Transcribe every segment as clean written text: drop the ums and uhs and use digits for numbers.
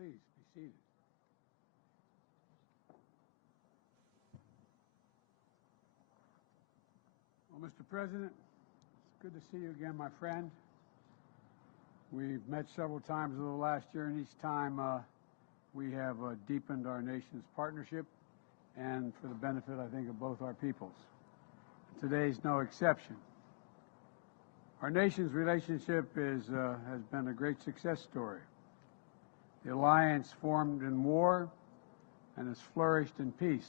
Please be seated. Well, Mr. President, it's good to see you again, my friend. We've met several times over the last year, and each time we have deepened our nation's partnership, and for the benefit, I think, of both our peoples. Today's no exception. Our nation's relationship has been a great success story. The alliance formed in war and has flourished in peace.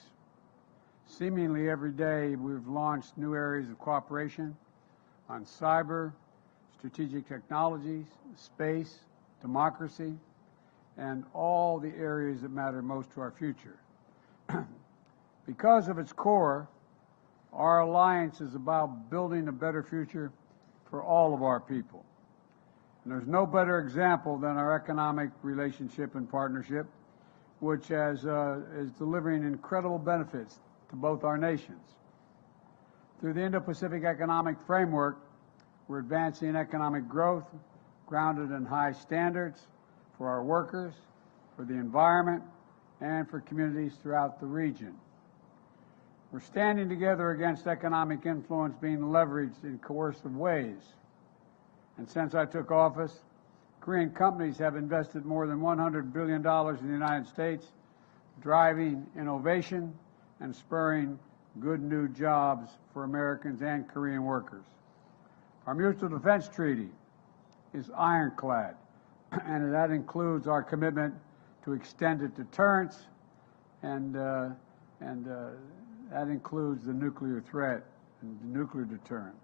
Seemingly every day, we've launched new areas of cooperation on cyber, strategic technologies, space, democracy, and all the areas that matter most to our future. Because of its core, our alliance is about building a better future for all of our people. And there's no better example than our economic relationship and partnership, which is delivering incredible benefits to both our nations. Through the Indo-Pacific Economic Framework, we're advancing economic growth grounded in high standards for our workers, for the environment, and for communities throughout the region. We're standing together against economic influence being leveraged in coercive ways. And since I took office, Korean companies have invested more than $100 billion in the United States, driving innovation and spurring good new jobs for Americans and Korean workers. Our mutual defense treaty is ironclad, and that includes our commitment to extended deterrence, and that includes the nuclear threat and the nuclear deterrent.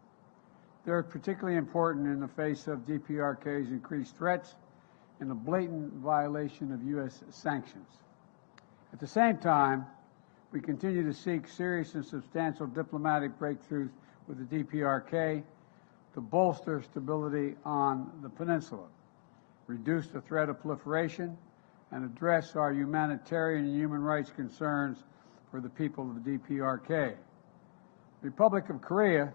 They're particularly important in the face of DPRK's increased threats and a blatant violation of U.S. sanctions. At the same time, we continue to seek serious and substantial diplomatic breakthroughs with the DPRK to bolster stability on the peninsula, reduce the threat of proliferation, and address our humanitarian and human rights concerns for the people of the DPRK. The Republic of Korea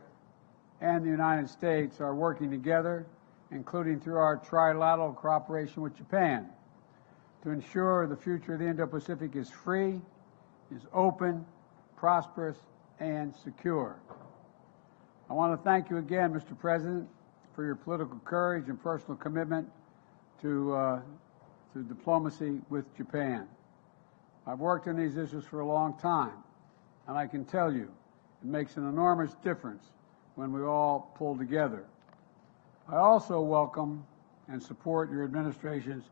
and the United States are working together, including through our trilateral cooperation with Japan, to ensure the future of the Indo-Pacific is free, is open, prosperous, and secure. I want to thank you again, Mr. President, for your political courage and personal commitment to diplomacy with Japan. I've worked on these issues for a long time, and I can tell you it makes an enormous difference when we all pull together. I also welcome and support your administration's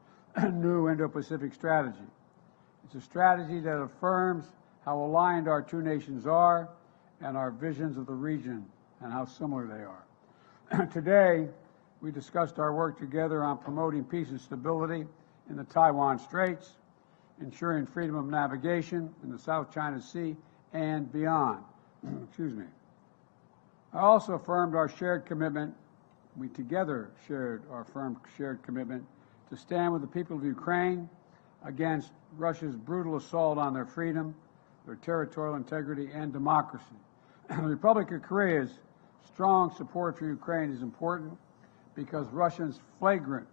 new Indo-Pacific strategy. It's a strategy that affirms how aligned our two nations are and our visions of the region and how similar they are. Today, we discussed our work together on promoting peace and stability in the Taiwan Straits, ensuring freedom of navigation in the South China Sea and beyond. Excuse me. I also affirmed our shared commitment, we together shared our firm shared commitment to stand with the people of Ukraine against Russia's brutal assault on their freedom, their territorial integrity, and democracy. The Republic of Korea's strong support for Ukraine is important because Russia's flagrant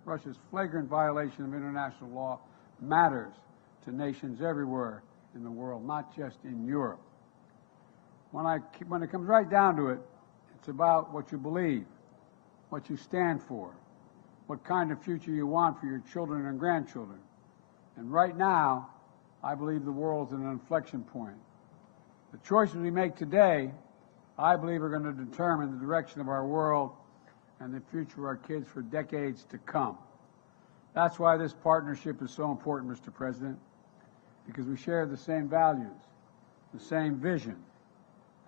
violation of international law matters to nations everywhere in the world, not just in Europe. When it comes right down to it, it's about what you believe, what you stand for, what kind of future you want for your children and grandchildren. And right now, I believe the world's at an inflection point. The choices we make today, I believe, are going to determine the direction of our world and the future of our kids for decades to come. That's why this partnership is so important, Mr. President, because we share the same values, the same vision.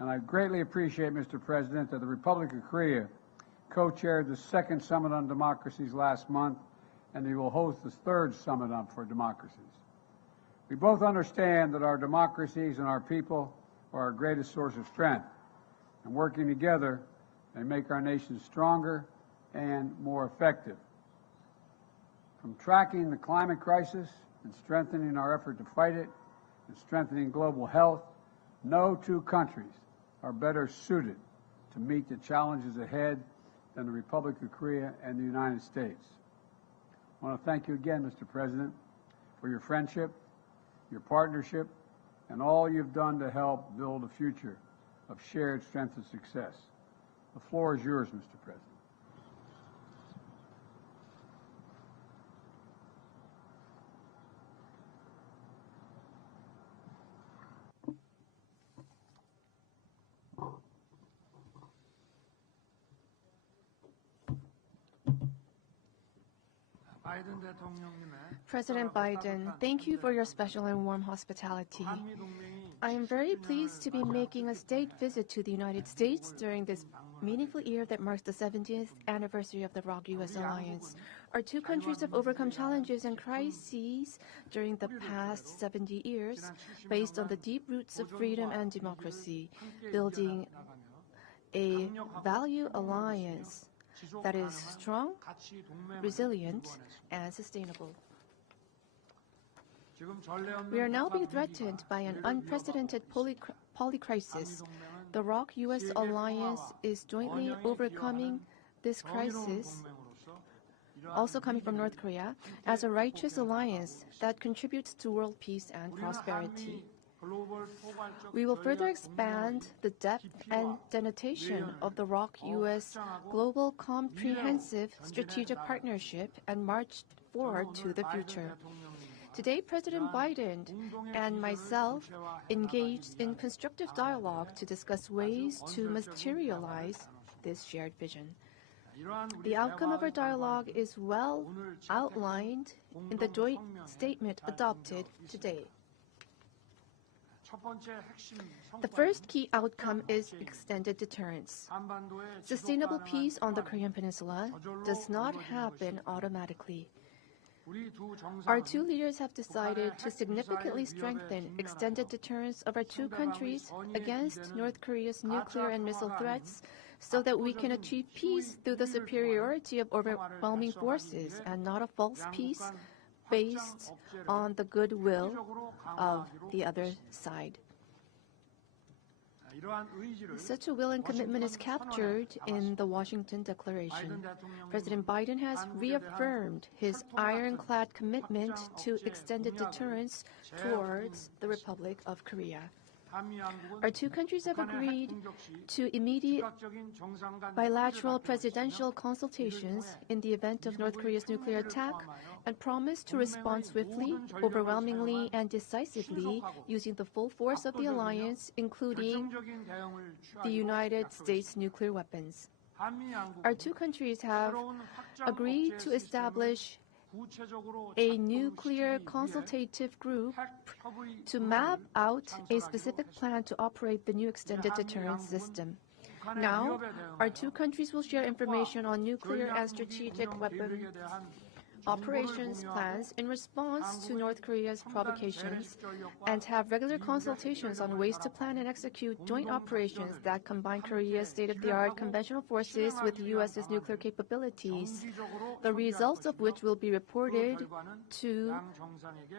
And I greatly appreciate, Mr. President, that the Republic of Korea co-chaired the second Summit on Democracies last month, and they will host the third Summit for Democracies. We both understand that our democracies and our people are our greatest source of strength, and working together, they make our nation stronger and more effective. From tracking the climate crisis and strengthening our effort to fight it and strengthening global health, no two countries are better suited to meet the challenges ahead than the Republic of Korea and the United States. I want to thank you again, Mr. President, for your friendship, your partnership, and all you've done to help build a future of shared strength and success. The floor is yours, Mr. President. President Biden, thank you for your special and warm hospitality. I am very pleased to be making a state visit to the United States during this meaningful year that marks the 70th anniversary of the ROK-US alliance. Our two countries have overcome challenges and crises during the past 70 years based on the deep roots of freedom and democracy, building a value alliance that is strong, resilient, and sustainable. We are now being threatened by an unprecedented polycrisis. The ROK-US alliance is jointly overcoming this crisis, also coming from North Korea, as a righteous alliance that contributes to world peace and prosperity. We will further expand the depth and denotation of the ROK-US Global Comprehensive Strategic Partnership and march forward to the future. Today, President Biden and myself engaged in constructive dialogue to discuss ways to materialize this shared vision. The outcome of our dialogue is well outlined in the joint statement adopted today. The first key outcome is extended deterrence. Sustainable peace on the Korean Peninsula does not happen automatically. Our two leaders have decided to significantly strengthen extended deterrence of our two countries against North Korea's nuclear and missile threats so that we can achieve peace through the superiority of overwhelming forces and not a false peace based on the goodwill of the other side. Such a will and commitment is captured in the Washington Declaration. President Biden has reaffirmed his ironclad commitment to extended deterrence towards the Republic of Korea. Our two countries have agreed to immediate bilateral presidential consultations in the event of North Korea's nuclear attack and promise to respond swiftly, overwhelmingly, and decisively using the full force of the alliance, including the United States nuclear weapons. Our two countries have agreed to establish a nuclear consultative group to map out a specific plan to operate the new extended deterrence system. Now, our two countries will share information on nuclear and strategic weapon operations plans in response to North Korea's provocations and have regular consultations on ways to plan and execute joint operations that combine Korea's state-of-the-art conventional forces with the U.S.'s nuclear capabilities, the results of which will be reported to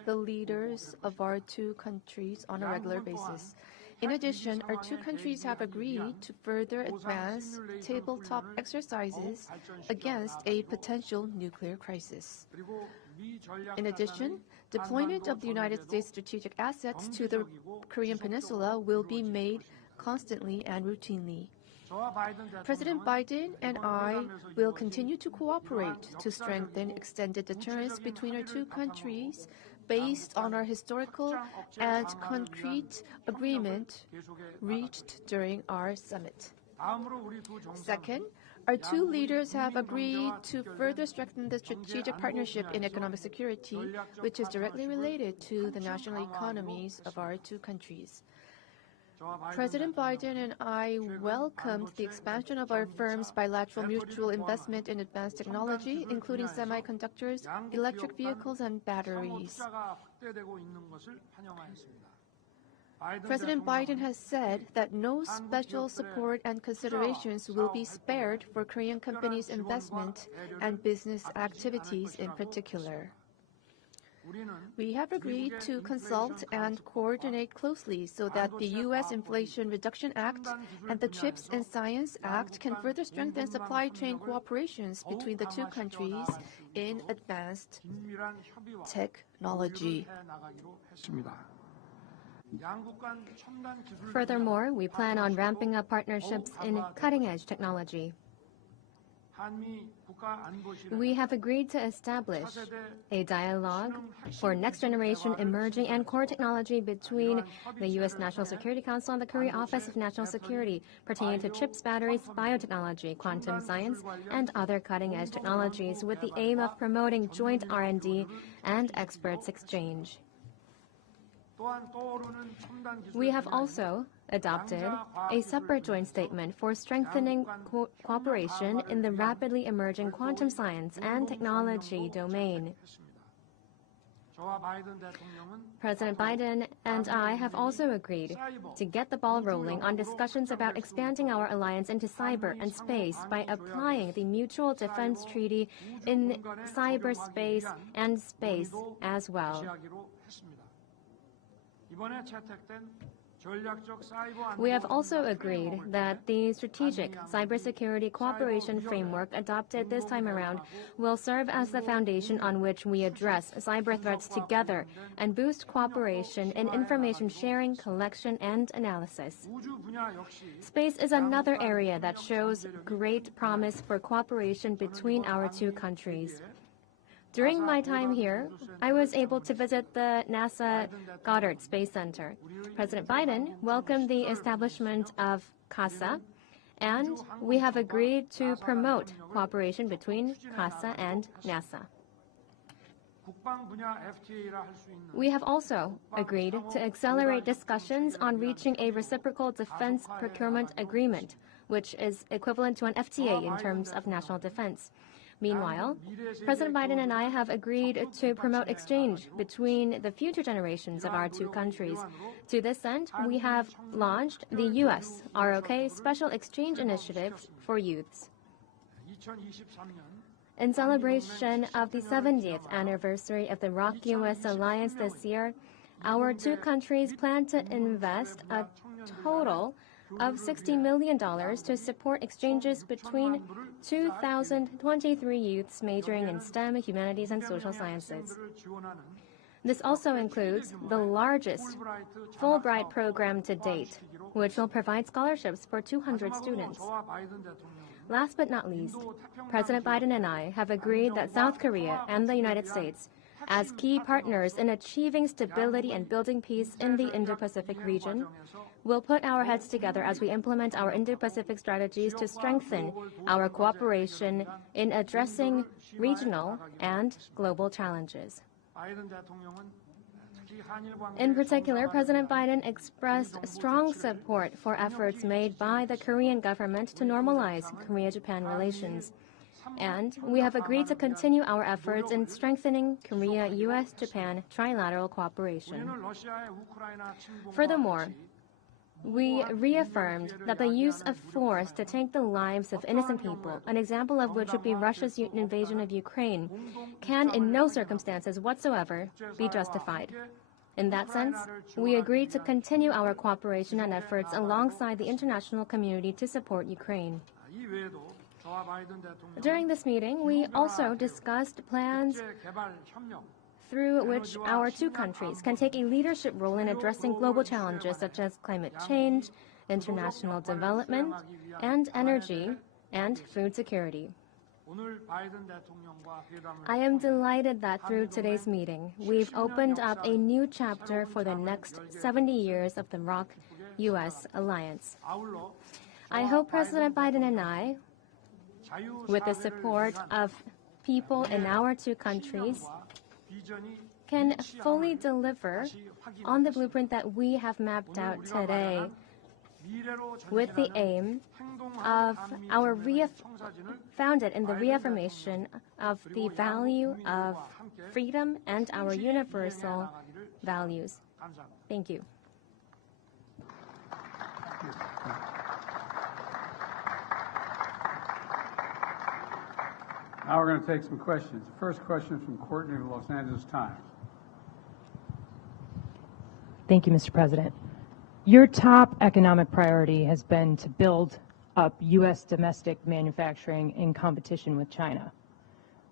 the leaders of our two countries on a regular basis. In addition, our two countries have agreed to further advance tabletop exercises against a potential nuclear crisis. In addition, deployment of the United States strategic assets to the Korean Peninsula will be made constantly and routinely. President Biden and I will continue to cooperate to strengthen extended deterrence between our two countries based on our historical and concrete agreement reached during our summit. Second, our two leaders have agreed to further strengthen the strategic partnership in economic security, which is directly related to the national economies of our two countries. President Biden and I welcomed the expansion of our firms' bilateral mutual investment in advanced technology, including semiconductors, electric vehicles, and batteries. President Biden has said that no special support and considerations will be spared for Korean companies' investment and business activities in particular. We have agreed to consult and coordinate closely so that the U.S. Inflation Reduction Act and the CHIPS and Science Act can further strengthen supply chain cooperations between the two countries in advanced technology. Furthermore, we plan on ramping up partnerships in cutting-edge technology. We have agreed to establish a dialogue for next-generation emerging and core technology between the U.S. National Security Council and the Korea Office of National Security pertaining to chips, batteries, biotechnology, quantum science, and other cutting-edge technologies with the aim of promoting joint R&D and experts exchange. We have also adopted a separate joint statement for strengthening cooperation in the rapidly emerging quantum science and technology domain. President Biden and I have also agreed to get the ball rolling on discussions about expanding our alliance into cyber and space by applying the Mutual Defense Treaty in cyberspace and space as well. We have also agreed that the strategic cybersecurity cooperation framework adopted this time around will serve as the foundation on which we address cyber threats together and boost cooperation in information sharing, collection, and analysis. Space is another area that shows great promise for cooperation between our two countries. During my time here, I was able to visit the NASA Goddard Space Center. President Biden welcomed the establishment of CASA, and we have agreed to promote cooperation between CASA and NASA. We have also agreed to accelerate discussions on reaching a reciprocal defense procurement agreement, which is equivalent to an FTA in terms of national defense. Meanwhile, President Biden and I have agreed to promote exchange between the future generations of our two countries. To this end, we have launched the U.S. ROK Special Exchange Initiative for Youths. In celebration of the 70th anniversary of the ROK-U.S. alliance this year, our two countries plan to invest a total of $60 million to support exchanges between 2,023 youths majoring in STEM, humanities, and social sciences. This also includes the largest Fulbright program to date, which will provide scholarships for 200 students. Last but not least, President Biden and I have agreed that South Korea and the United States, as key partners in achieving stability and building peace in the Indo-Pacific region, will put our heads together as we implement our Indo-Pacific strategies to strengthen our cooperation in addressing regional and global challenges. In particular, President Biden expressed strong support for efforts made by the Korean government to normalize Korea-Japan relations. And we have agreed to continue our efforts in strengthening Korea-U.S.-Japan trilateral cooperation. Furthermore, we reaffirmed that the use of force to take the lives of innocent people, an example of which would be Russia's invasion of Ukraine, can in no circumstances whatsoever be justified. In that sense, we agreed to continue our cooperation and efforts alongside the international community to support Ukraine. During this meeting, we also discussed plans through which our two countries can take a leadership role in addressing global challenges such as climate change, international development, and energy and food security. I am delighted that through today's meeting, we've opened up a new chapter for the next 70 years of the ROK-U.S. alliance. I hope President Biden and I, with the support of people in our two countries, can fully deliver on the blueprint that we have mapped out today with the aim of founded in the reaffirmation of the value of freedom and our universal values. Thank you. Now we're going to take some questions. The first question is from Courtney of the Los Angeles Times. Thank you, Mr. President. Your top economic priority has been to build up U.S. domestic manufacturing in competition with China.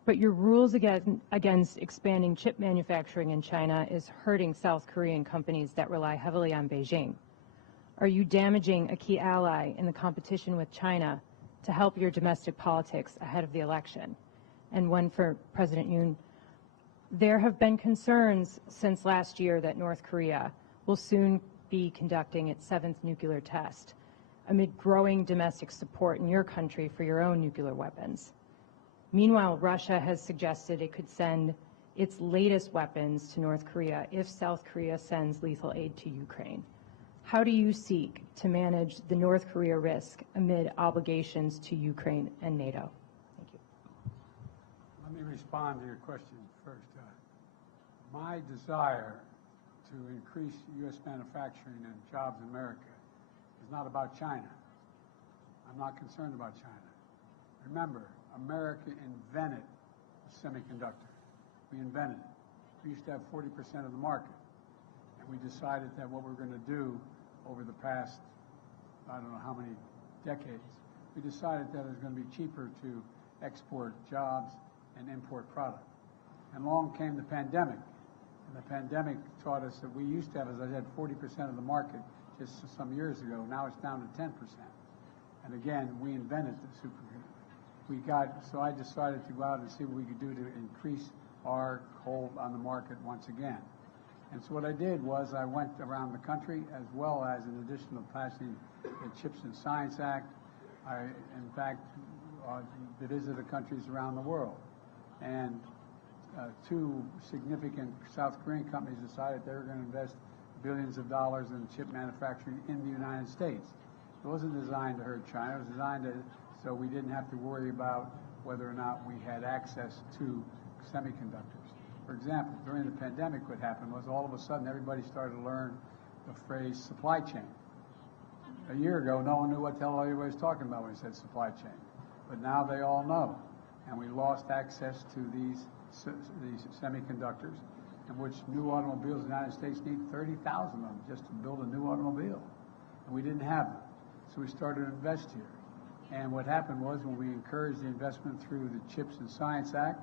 But your rules against expanding chip manufacturing in China is hurting South Korean companies that rely heavily on Beijing. Are you damaging a key ally in the competition with China to help your domestic politics ahead of the election? And one for President Yoon. There have been concerns since last year that North Korea will soon be conducting its 7th nuclear test amid growing domestic support in your country for your own nuclear weapons. Meanwhile, Russia has suggested it could send its latest weapons to North Korea if South Korea sends lethal aid to Ukraine. How do you seek to manage the North Korea risk amid obligations to Ukraine and NATO? Thank you. Let me respond to your question first. My desire to increase U.S. manufacturing and jobs in America is not about China. I'm not concerned about China. Remember, America invented the semiconductor. We invented it. We used to have 40% of the market. And we decided that what we're going to do over the past, I don't know how many decades, we decided that it was going to be cheaper to export jobs and import product. And along came the pandemic. And the pandemic taught us that we used to have, as I said, 40% of the market just some years ago. Now it's down to 10%. And again, we invented the supercomputer. So I decided to go out and see what we could do to increase our hold on the market once again. And so what I did was I went around the country, as well as in addition to passing the Chips and Science Act, I, in fact, visited countries around the world. And two significant South Korean companies decided they were going to invest billions of dollars in chip manufacturing in the United States. It wasn't designed to hurt China. It was designed so we didn't have to worry about whether or not we had access to semiconductors. For example, during the pandemic, what happened was all of a sudden everybody started to learn the phrase supply chain. A year ago, no one knew what the hell everybody was talking about when he said supply chain. But now they all know. And we lost access to these semiconductors, in which new automobiles in the United States need 30,000 of them just to build a new automobile. And we didn't have them. So we started to invest here. And what happened was when we encouraged the investment through the Chips and Science Act,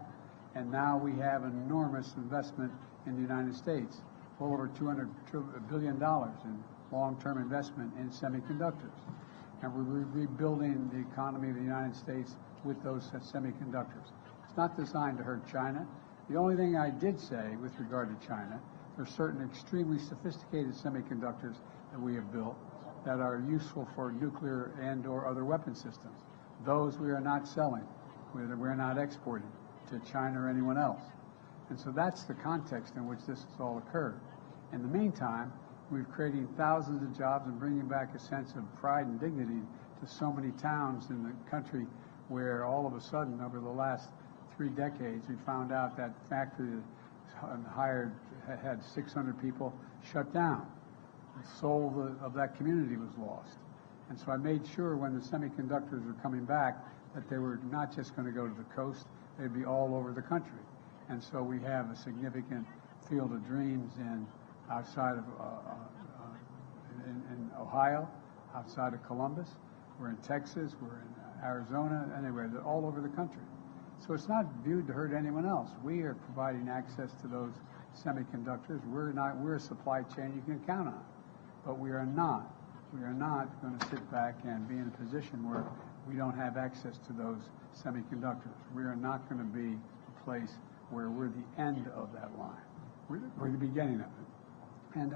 and now we have an enormous investment in the United States, well over $200 billion in long-term investment in semiconductors. And we're rebuilding the economy of the United States with those semiconductors. It's not designed to hurt China. The only thing I did say with regard to China, there are certain extremely sophisticated semiconductors that we have built that are useful for nuclear and or other weapon systems. Those we are not selling. We're not exporting to China or anyone else. And so that's the context in which this has all occurred. In the meantime, we're creating thousands of jobs and bringing back a sense of pride and dignity to so many towns in the country where all of a sudden, over the last 3 decades, we found out that factory that had 600 people shut down. The soul of that community was lost. And so I made sure when the semiconductors were coming back that they were not just going to go to the coast, they'd be all over the country. And so we have a significant field of dreams outside of in Ohio, outside of Columbus. We're in Texas, we're in Arizona, anywhere, they're all over the country. So it's not viewed to hurt anyone else. We are providing access to those semiconductors. We're a supply chain you can count on. But we are not going to sit back and be in a position where we don't have access to those semiconductors. We are not going to be a place where we're the end of that line. We're the beginning of it. And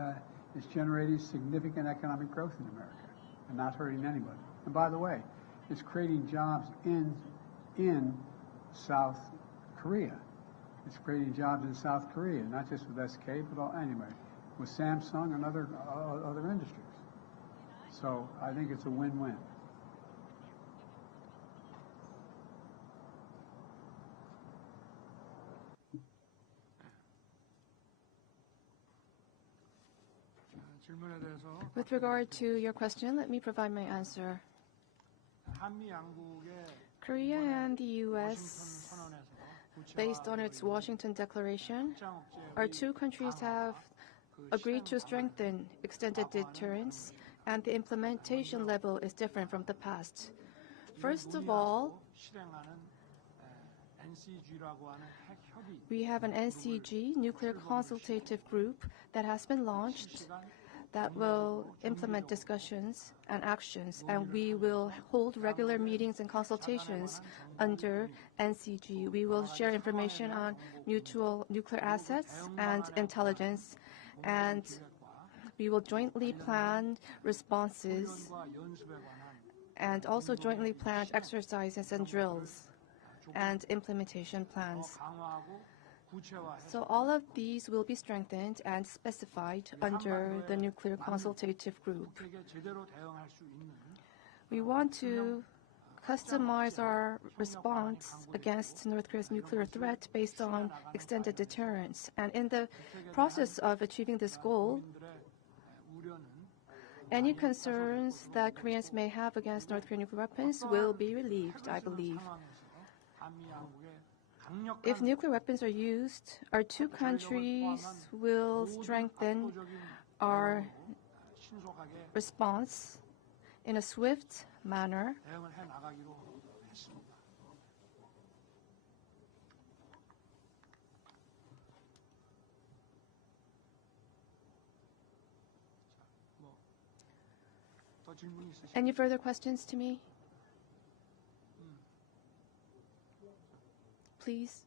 it's generating significant economic growth in America and not hurting anybody. And by the way, it's creating jobs in South Korea. It's creating jobs in South Korea, not just with SK, but anyway, with Samsung and other industries. So I think it's a win-win. With regard to your question, let me provide my answer. Korea and the U.S., based on its Washington Declaration, our two countries have agreed to strengthen extended deterrence, and the implementation level is different from the past. First of all, we have an NCG, Nuclear Consultative Group, that has been launched that will implement discussions and actions, and we will hold regular meetings and consultations under NCG. We will share information on mutual nuclear assets and intelligence, and we will jointly plan responses and also jointly plan exercises and drills and implementation plans. So all of these will be strengthened and specified under the Nuclear Consultative Group. We want to customize our response against North Korea's nuclear threat based on extended deterrence. And in the process of achieving this goal, any concerns that Koreans may have against North Korean nuclear weapons will be relieved, I believe. If nuclear weapons are used, our two countries will strengthen our response in a swift manner. Any further questions to me? Please.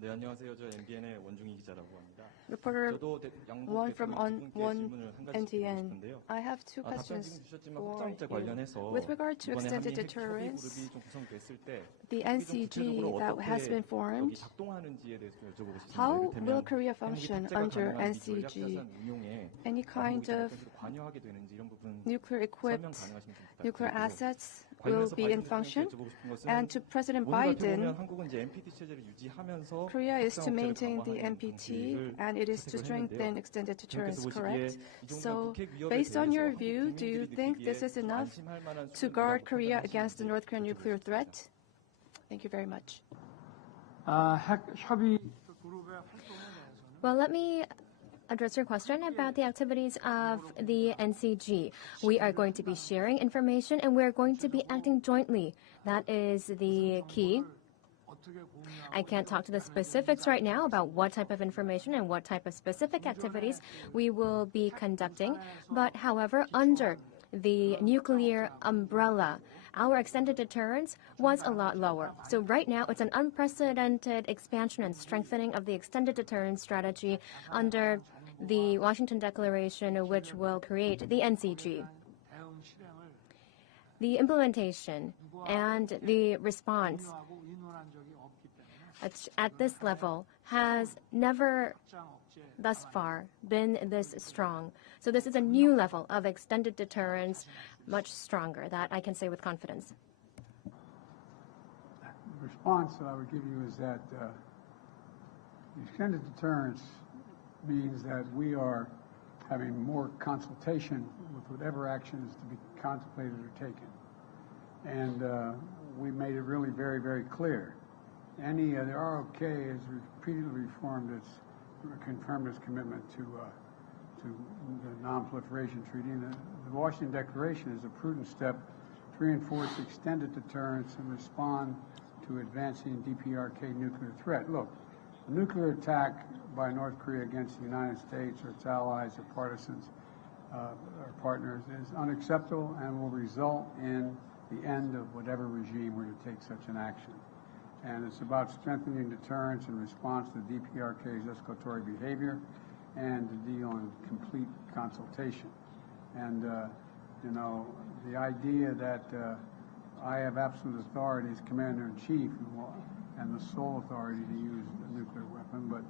네, 안녕하세요. 저 MBN의 원중희 기자라고 합니다. Reporter 저도 양국 One from 대통령 두 분께 One 질문을 한 가지 드리고 NTN. 싶은데요. I have two 답변 questions 지금 주셨지만 for 확장업체 you. 관련해서 With regard to 이번에 extended 한미 협의 deterrence, 그룹이 좀 구성됐을 때 the 좀 NCG 구체적으로 that has 어떻게 been formed, 여기 작동하는지에 대해서 여쭤보고 싶습니다. how will 이를테면 Korea 핵무기 function 탑재가 under 가능한 이 NCG? 전략자산 운용에 Any kind 한국이 of 어떤 식으로 관여하게 되는지 이런 부분 nuclear 설명 equipped 가능하시면 좀 nuclear 부탁드리고요. assets will 관련해서 be in 바이든 function. 대통령께 여쭤보고 싶은 것은 And to President 오늘 같은 Biden, 보면 한국은 이제 NPT 체제를 유지하면서 Korea is to 확장업체를 maintain the 강화하는 NPT 방식을 and it is to 채택을 strengthen 했는데요. extended deterrence, 보시기에 correct? 이 정도면 So, 북핵 위협에 based on your 대해서 view, 한국 do you 국민들이 think this 느끼기에 is enough 안심할 만한 to guard 수준이라고 Korea 판단하시는지 against the North Korean nuclear 여쭤보겠습니다. threat? Thank you very much. 핵 협의 Well, let me address your question about the activities of the NCG. We are going to be sharing information and we're going to be acting jointly. That is the key. I can't talk to the specifics right now about what type of information and what type of specific activities we will be conducting. But however, under the nuclear umbrella, our extended deterrence was a lot lower. So right now, it's an unprecedented expansion and strengthening of the extended deterrence strategy under the Washington Declaration, which will create the NCG. The implementation and the response at this level has never thus far been this strong. So this is a new level of extended deterrence, much stronger, that I can say with confidence. The response that I would give you is that extended deterrence means that we are having more consultation with whatever action is to be contemplated or taken. And we made it really very, very clear. The ROK has repeatedly confirmed its commitment to the Non-Proliferation Treaty. And the Washington Declaration is a prudent step to reinforce extended deterrence and respond to advancing DPRK nuclear threat. Look, a nuclear attack by North Korea against the United States or its allies or partisans or partners is unacceptable and will result in the end of whatever regime were to take such an action. And it's about strengthening deterrence in response to DPRK's escalatory behavior and to deal in complete consultation. And, the idea that I have absolute authority as Commander-in-Chief and the sole authority to use a nuclear weapon, but,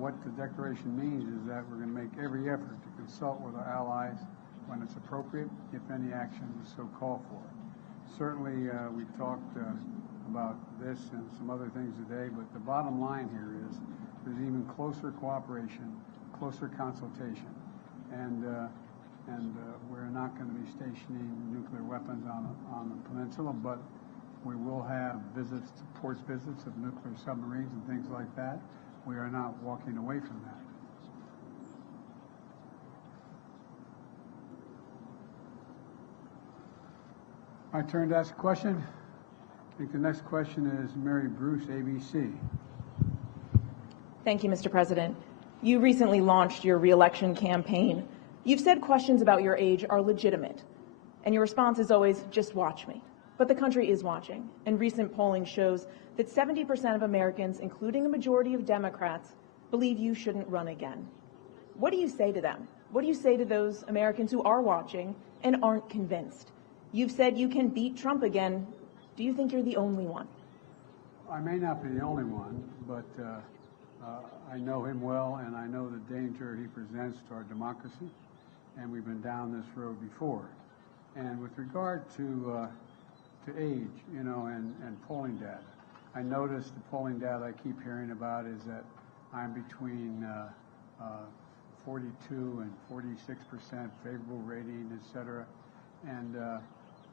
what the declaration means is that we're going to make every effort to consult with our allies when it's appropriate, if any action is so called for. Certainly, we talked about this and some other things today, but the bottom line here is there's even closer cooperation, closer consultation, and we're not going to be stationing nuclear weapons on the peninsula, but We will have visits, ports visits of nuclear submarines and things like that. We are not walking away from that. My turn to ask a question. I think the next question is Mary Bruce, ABC. Thank you, Mr. President. You recently launched your re-election campaign. You've said questions about your age are legitimate, and your response is always, just watch me. But the country is watching, and recent polling shows that 70% of Americans, including a majority of Democrats, believe you shouldn't run again. What do you say to them? What do you say to those Americans who are watching and aren't convinced? You've said you can beat Trump again. Do you think you're the only one? I may not be the only one, but I know him well, and I know the danger he presents to our democracy, and we've been down this road before. And with regard to age, you know, and polling data, I notice the polling data I keep hearing about is that I'm between 42 and 46% favorable rating, et cetera. And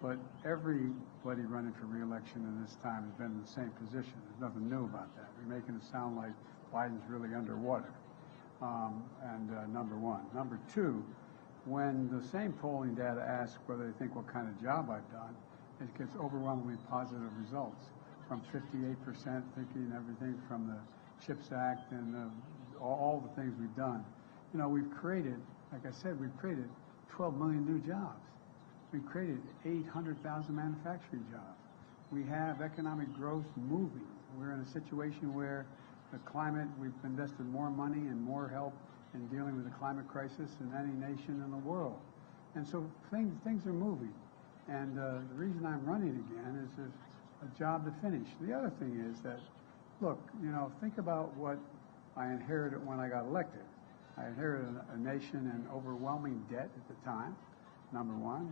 but everybody running for re-election in this time has been in the same position. There's nothing new about that. You're making it sound like Biden's really underwater. Number one. Number two, when the same polling data asks whether they think what kind of job I've done, it gets overwhelmingly positive results. From 58% thinking everything from the CHIPS Act and all the things we've done. You know, we've created, like I said, we've created 12 million new jobs. We've created 800,000 manufacturing jobs. We have economic growth moving. We're in a situation where the climate, we've invested more money and more help in dealing with the climate crisis than any nation in the world. And so things are moving. And the reason I'm running again is there's a job to finish. The other thing is that, look, you know, think about what I inherited when I got elected. I inherited a nation in overwhelming debt at the time, number one,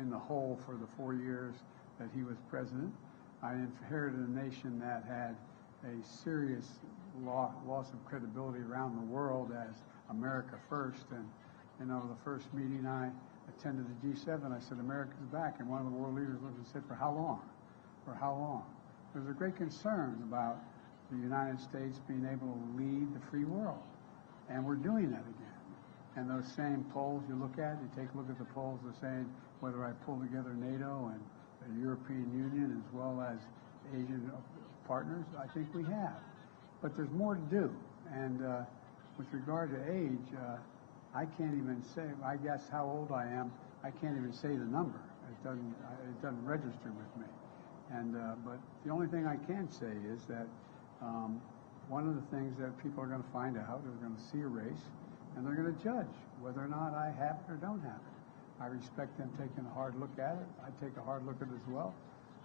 in the hole for the 4 years that he was president. I inherited a nation that had a serious loss of credibility around the world as America first. And, you know, the first meeting I attended the G7, I said, America's back. And one of the world leaders looked and said, for how long? For how long? There's a great concern about the United States being able to lead the free world. And we're doing that again. And those same polls you look at, you take a look at the polls that are saying whether I pull together NATO and the European Union as well as Asian partners, I think we have. But there's more to do. And with regard to age, I can't even say, I guess how old I am, I can't even say the number. It doesn't register with me. And but the only thing I can say is that one of the things that people are going to find out, they're going to see a race, and they're going to judge whether or not I have it or don't have it. I respect them taking a hard look at it. I take a hard look at it as well.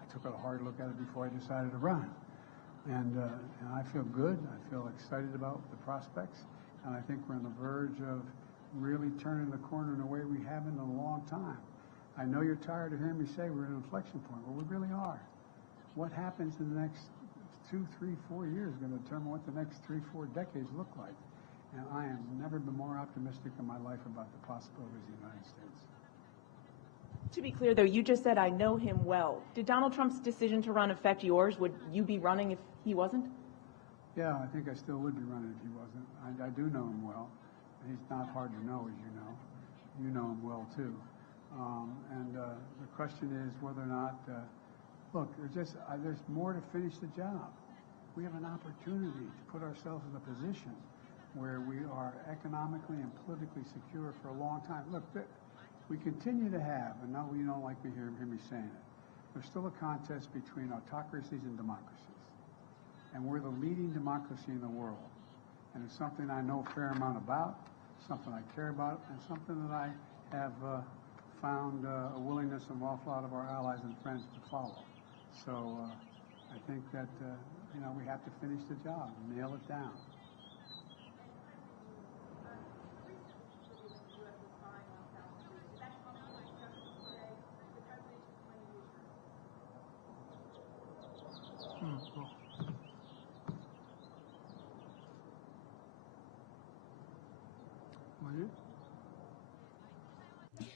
I took a hard look at it before I decided to run. And I feel good. I feel excited about the prospects. And I think we're on the verge of really turning the corner in a way we haven't in a long time. I know you're tired of hearing me say we're at an inflection point. Well, we really are. What happens in the next 2, 3, 4 years is going to determine what the next 3, 4 decades look like. And I have never been more optimistic in my life about the possibilities of the United States. To be clear, though, you just said, I know him well. Did Donald Trump's decision to run affect yours? Would you be running if he wasn't? Yeah, I think I still would be running if he wasn't. I do know him well. He's not hard to know, as you know. You know him well, too. The question is whether or not, look, there's more to finish the job. We have an opportunity to put ourselves in a position where we are economically and politically secure for a long time. Look, we continue to have, and now you don't like to hear me saying it, there's still a contest between autocracies and democracies. And we're the leading democracy in the world. And it's something I know a fair amount about, something I care about, and something that I have found a willingness of an awful lot of our allies and friends to follow. So I think that, you know, we have to finish the job, nail it down.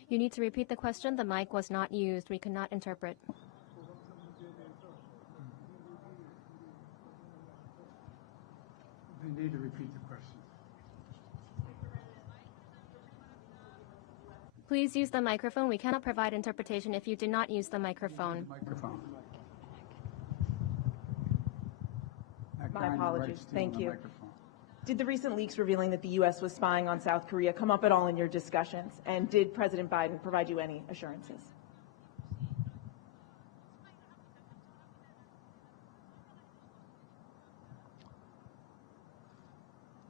You need to repeat the question. The mic was not used. We could not interpret. You need to repeat the question. Please use the microphone. We cannot provide interpretation if you do not use the microphone. Microphone. My apologies. Thank you. Did the recent leaks revealing that the U.S. was spying on South Korea come up at all in your discussions? And did President Biden provide you any assurances?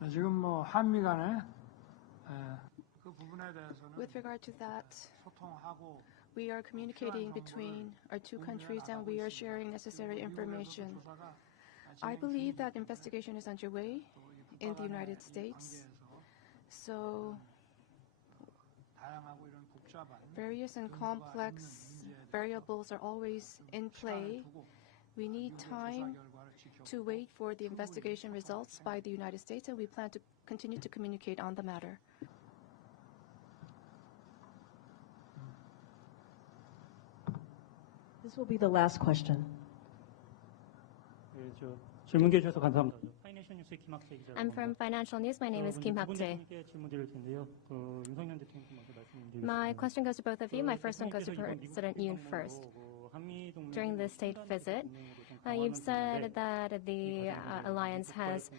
지금 뭐 한미 간에 그 부분에 대해서는 With regard to that, 소통하고 we are communicating between our two countries and we are sharing necessary information. I believe that investigation is underway in the United States. So 다양하고 이런 복잡한 various and complex variables are always in play. We need time to wait for the investigation results by the United States, and we plan to continue to communicate on the matter. This will be the last question. 질문 주셔서 감사합니다. 파이낸셜 뉴스의 김학재 기자입니다. I'm from Financial News. My name is Kim 두 Hak-jae. 분께 질문 드릴 텐데요. 윤석열 대통령께 먼저 말씀드리겠습니다. My question goes to both of you. My first one goes to President Yoon first. During the state visit, you've said that the alliance has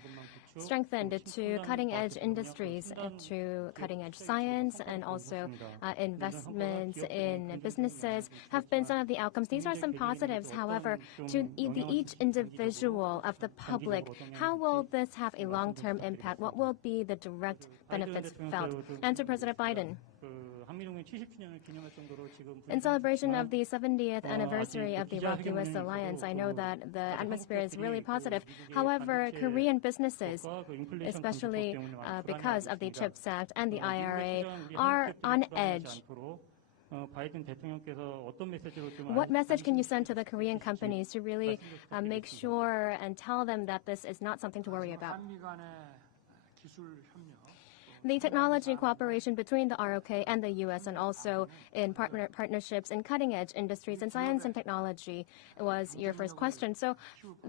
strengthened to cutting-edge industries, to cutting-edge science, and also investments in businesses have been some of the outcomes. These are some positives. However, to each individual of the public, how will this have a long-term impact? What will be the direct benefits felt? And to President Biden. In celebration of the 70th anniversary of the Iraq-US alliance, I know that the atmosphere is really positive. However, Korean businesses, especially because of the CHIPS Act and the IRA, are on edge. What message can you send to the Korean companies to really make sure and tell them that this is not something to worry about? The technology cooperation between the ROK and the U.S. and also in partnerships in cutting-edge industries and science and technology was your first question. So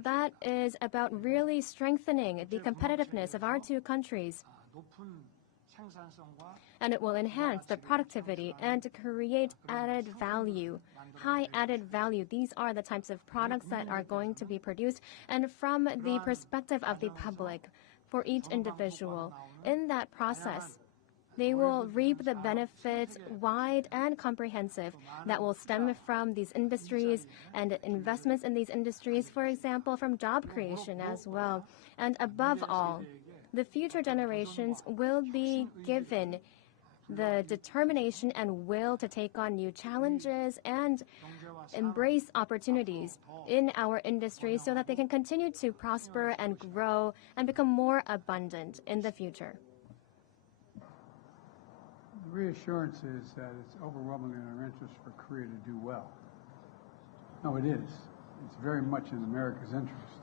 that is about really strengthening the competitiveness of our two countries. And it will enhance the productivity and create added value, high added value. These are the types of products that are going to be produced. And from the perspective of the public, for each individual, in that process, they will reap the benefits wide and comprehensive that will stem from these industries and investments in these industries, for example, from job creation as well. And above all, the future generations will be given the determination and will to take on new challenges and embrace opportunities in our industry so that they can continue to prosper and grow and become more abundant in the future. The reassurance is that it's overwhelmingly in our interest for Korea to do well. No, it is. It's very much in America's interest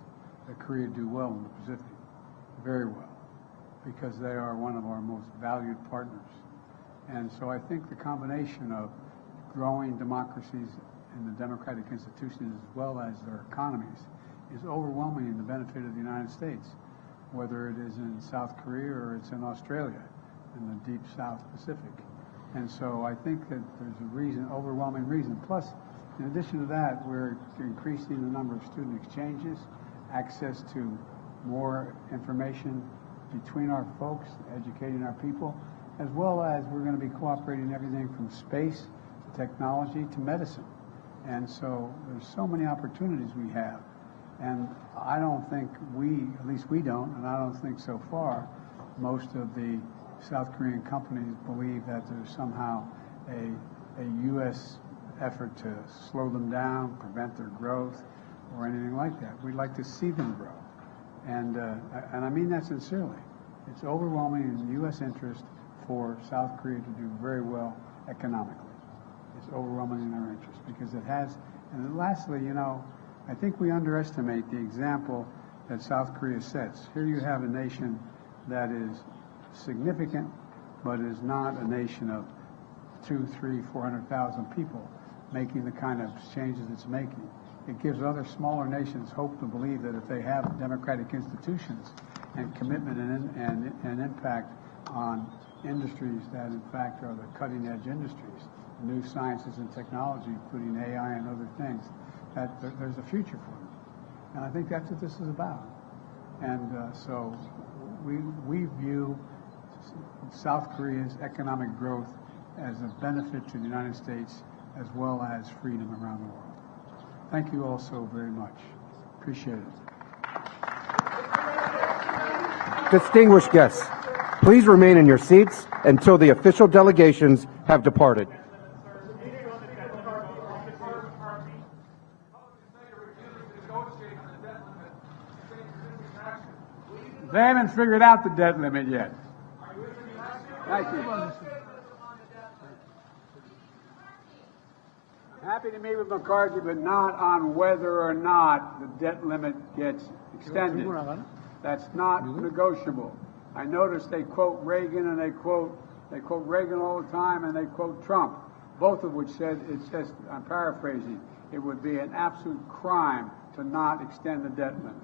that Korea do well in the Pacific, very well, because they are one of our most valued partners. And so I think the combination of growing democracies and the democratic institutions as well as their economies is overwhelming in the benefit of the United States, whether it is in South Korea or it's in Australia, in the deep South Pacific. And so I think that there's a reason, overwhelming reason. Plus, in addition to that, we're increasing the number of student exchanges, access to more information between our folks, educating our people, as well as we're going to be cooperating everything from space to technology to medicine. And so there's so many opportunities we have. And I don't think at least we don't, and I don't think so far, most of the South Korean companies believe that there's somehow a U.S. effort to slow them down, prevent their growth, or anything like that. We'd like to see them grow. And I mean that sincerely. It's overwhelming in the U.S. interest for South Korea to do very well economically. It's overwhelming in our interest because it has. And then lastly, I think we underestimate the example that South Korea sets. Here you have a nation that is significant, but is not a nation of 200,000, 300,000, 400,000 people making the kind of changes it's making. It gives other smaller nations hope to believe that if they have democratic institutions and commitment and impact on industries that, in fact, are the cutting-edge industries, new sciences and technology, including AI and other things, that there's a future for them. And I think that's what this is about. And so we view South Korea's economic growth as a benefit to the United States as well as freedom around the world. Thank you all so very much. Appreciate it. Distinguished guests, please remain in your seats until the official delegations have departed. They haven't figured out the debt limit yet. Thank you. Happy to meet with McCarthy, but not on whether or not the debt limit gets extended. That's not negotiable. I noticed they quote Reagan and they quote Reagan all the time and they quote Trump, both of which said, it says, I'm paraphrasing, it would be an absolute crime to not extend the debt limit.